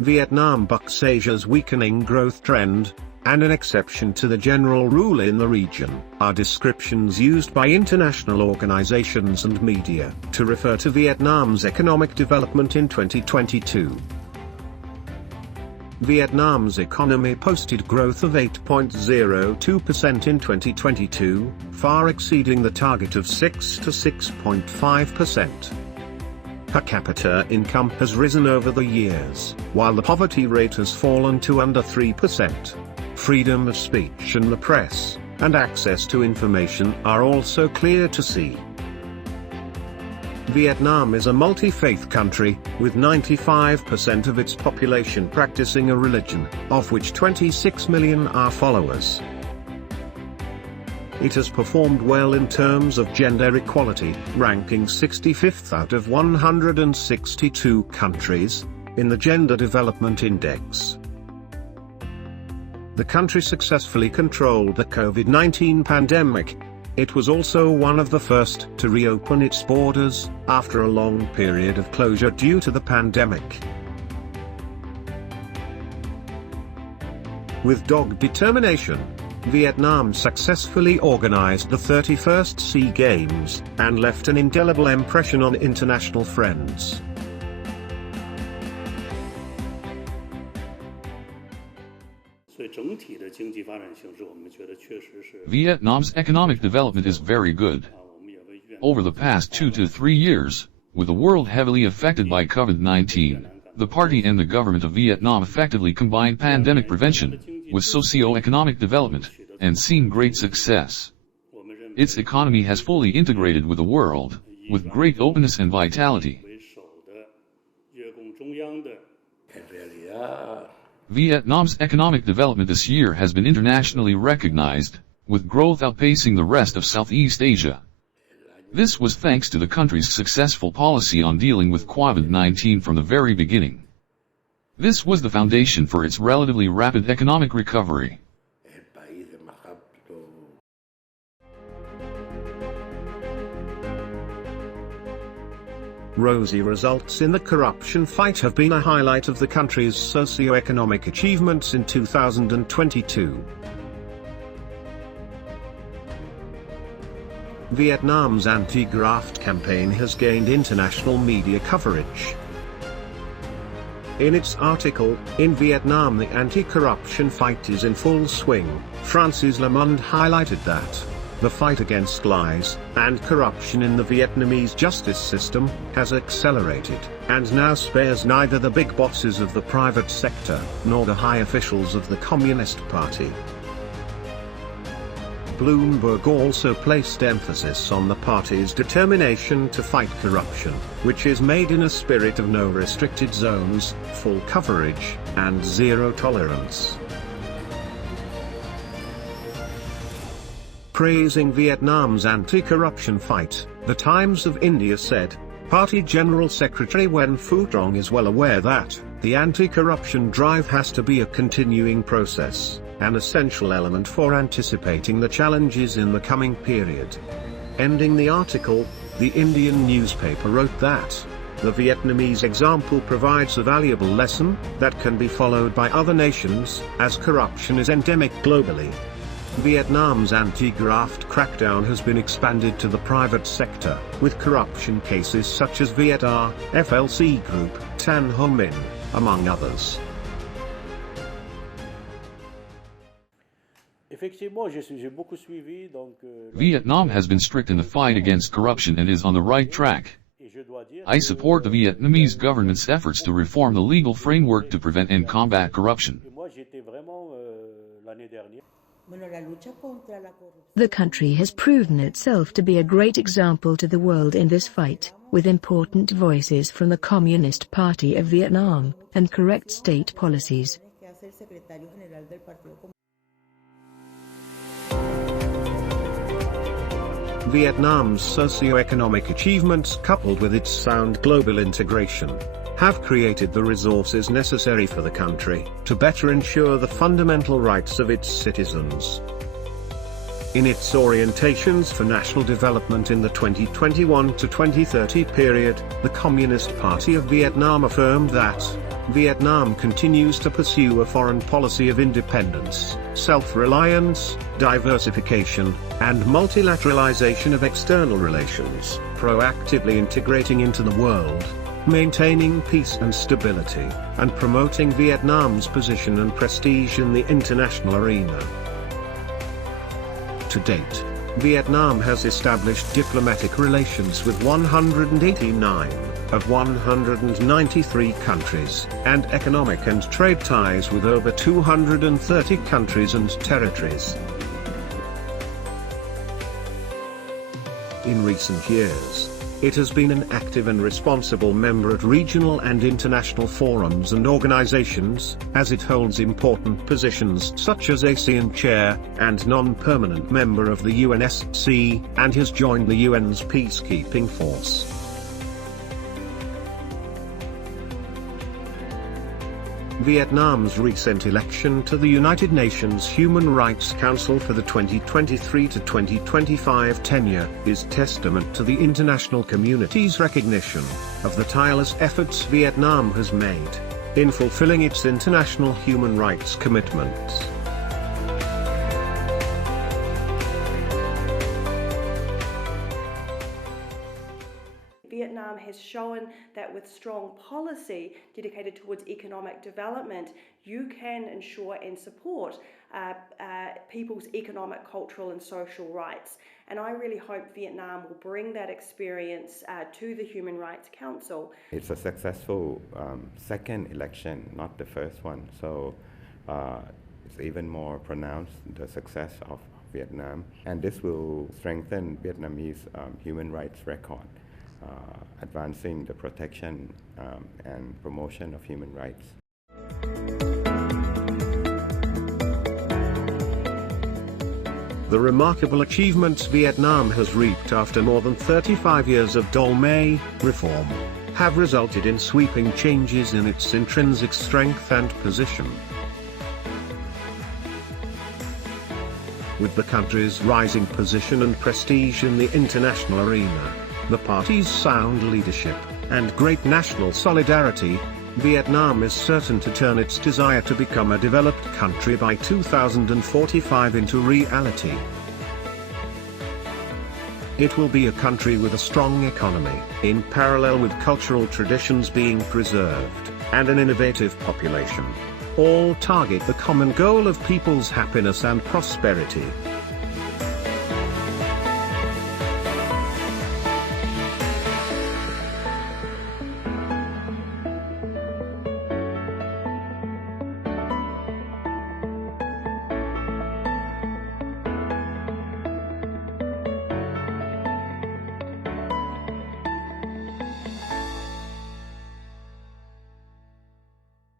Vietnam bucks Asia's weakening growth trend, and an exception to the general rule in the region are descriptions used by international organizations and media to refer to Vietnam's economic development in 2022. Vietnam's economy posted growth of 8.02% in 2022, far exceeding the target of 6 to 6.5%. Per capita income has risen over the years, while the poverty rate has fallen to under 3%. Freedom of speech and the press, and access to information are also clear to see. Vietnam is a multi-faith country, with 95% of its population practicing a religion, of which 26 million are followers. It has performed well in terms of gender equality, ranking 65th out of 162 countries in the Gender Development Index. The country successfully controlled the COVID-19 pandemic. It was also one of the first to reopen its borders after a long period of closure due to the pandemic. With dogged determination, Vietnam successfully organized the 31st SEA Games and left an indelible impression on international friends. Vietnam's economic development is very good. Over the past 2 to 3 years, with the world heavily affected by COVID-19, the party and the government of Vietnam effectively combined pandemic prevention with socio-economic development, and seen great success. Its economy has fully integrated with the world, with great openness and vitality. Vietnam's economic development this year has been internationally recognized, with growth outpacing the rest of Southeast Asia. This was thanks to the country's successful policy on dealing with COVID-19 from the very beginning. This was the foundation for its relatively rapid economic recovery. Rosy results in the corruption fight have been a highlight of the country's socio-economic achievements in 2022. Vietnam's anti-graft campaign has gained international media coverage. In its article, "In Vietnam the anti-corruption fight is in full swing," Francis Le Monde highlighted that the fight against lies and corruption in the Vietnamese justice system has accelerated, and now spares neither the big bosses of the private sector nor the high officials of the Communist Party. Bloomberg also placed emphasis on the party's determination to fight corruption, which is made in a spirit of no restricted zones, full coverage, and zero tolerance. Praising Vietnam's anti-corruption fight, The Times of India said, Party General Secretary Nguyen Phu Trong is well aware that the anti-corruption drive has to be a continuing process, an essential element for anticipating the challenges in the coming period. Ending the article, the Indian newspaper wrote that the Vietnamese example provides a valuable lesson that can be followed by other nations, as corruption is endemic globally. Vietnam's anti-graft crackdown has been expanded to the private sector, with corruption cases such as Vietar, FLC Group, Tan Ho Minh, among others. Vietnam has been strict in the fight against corruption and is on the right track. I support the Vietnamese government's efforts to reform the legal framework to prevent and combat corruption. The country has proven itself to be a great example to the world in this fight, with important voices from the Communist Party of Vietnam, and correct state policies. Vietnam's socio-economic achievements, coupled with its sound global integration, have created the resources necessary for the country to better ensure the fundamental rights of its citizens. In its orientations for national development in the 2021 to 2030 period, the Communist Party of Vietnam affirmed that Vietnam continues to pursue a foreign policy of independence, self-reliance, diversification, and multilateralization of external relations, proactively integrating into the world, maintaining peace and stability, and promoting Vietnam's position and prestige in the international arena. To date, Vietnam has established diplomatic relations with 189 of 193 countries, and economic and trade ties with over 230 countries and territories. In recent years, it has been an active and responsible member at regional and international forums and organizations, as it holds important positions such as ASEAN Chair, and non-permanent member of the UNSC, and has joined the UN's peacekeeping force. Vietnam's recent election to the United Nations Human Rights Council for the 2023 to 2025 tenure is testament to the international community's recognition of the tireless efforts Vietnam has made in fulfilling its international human rights commitments. Vietnam has shown that with strong policy dedicated towards economic development, you can ensure and support people's economic, cultural and social rights. And I really hope Vietnam will bring that experience to the Human Rights Council. It's a successful second election, not the first one. So it's even more pronounced, the success of Vietnam. And this will strengthen Vietnamese human rights record. Advancing the protection and promotion of human rights. The remarkable achievements Vietnam has reaped after more than 35 years of Dole Mây reform have resulted in sweeping changes in its intrinsic strength and position. With the country's rising position and prestige in the international arena, the party's sound leadership, and great national solidarity, Vietnam is certain to turn its desire to become a developed country by 2045 into reality. It will be a country with a strong economy, in parallel with cultural traditions being preserved, and an innovative population. All target the common goal of people's happiness and prosperity.